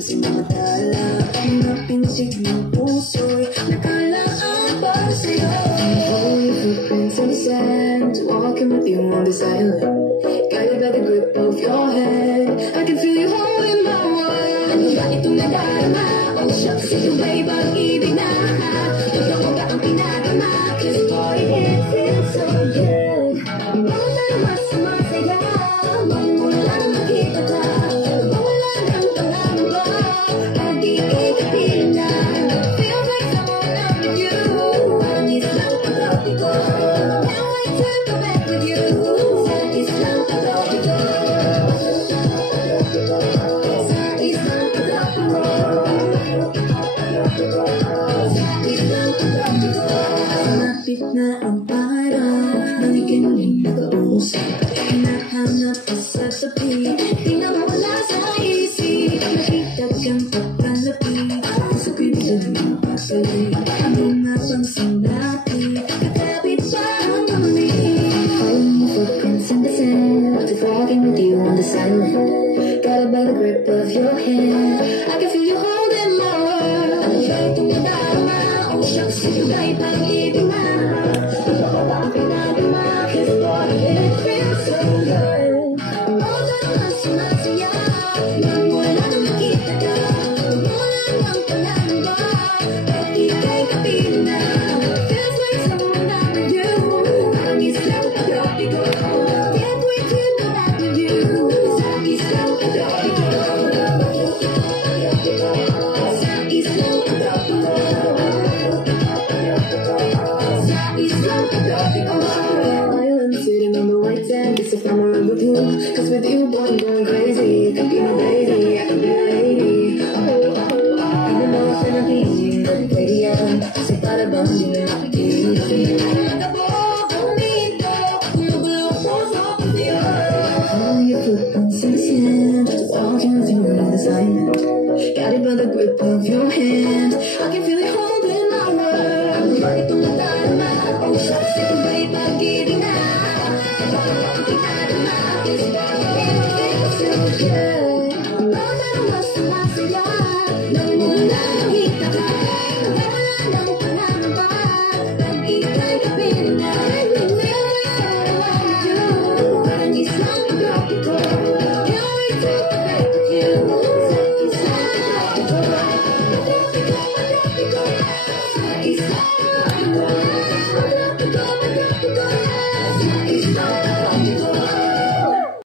sa mga tala, mga pinsig ng puso'y nakalaan para sa'yo. Only footprints in the sand, walking with you on this island, guided by the grip of your hand. I can feel you holding my world. Ano ba itong nadarama? Oh shucks, ito ba'y pag-ibig na? Ikaw mo ba ang pinagama? Cause boy, it feels so good. Bawat tayo masaya, magmula nang makita ka. Mawala ng pangamba, pag-ibig at na. Feels like someone I'm with you. Parang islang pag-ibig ko. Now I turn to back with you. Sa islang pag-ibig ko. Sa islang pag-ibig ko. Malapit na ang parang nangyayaring nag-uusap. Hinahanap ka sa tabi, di na mawala sa isip. Nakita kang papalapit, puso ko'y biglang napasali. Ano nga bang sinabi, kakapit pa ang kamali. Following footprints in the sand, just walking with you on the silent, guided by the grip of your hand. I can feel you holding my world. Ano ba itong nadarama? Oh shucks, ito ba'y pag-ibig na? Ito ko ba ang pinagama? Cause boy, it feels so good. All that mas sumasaya, magmula nang makita ka. Mula ng panamba, at ika'y kapiling na. Feels like someone I'm with you. Parang islang pag-ibig ko. Can't wait to go back with you. Sa islang pag-ibig ko. Sa islang pag-ibig ko. Island sitting on the white sand, it's a summer with you. Cause with you, boy, I'm going crazy. Could be my baby, I could be a lady. Oh, oh, oh. Even though it's gonna be radio. Kasi para bang di na nakikinig. Nakatabo, kumito, kumubulong puso ko sa'yo. All your footprints in the sand, just walking with you on this island, guided by the grip of your hand. I can feel you holding my world. Ano ba itong nadarama? Oh shucks, ito ba'y pag-ibig na? Ikaw ba ang pinagama? Cause boy, it feels so good. Bawat tayo mas sumasaya, nagmula nang hita ka. Wala ng pangamba, pag ika'y kapiling na. Feel like someone with you. Parang isang pag-ibig ko. Can't wait to go back with you. Sa isang pag-ibig ko. Pag-ibig ko, pag-ibig ko. Sa isang pag-ibig ko.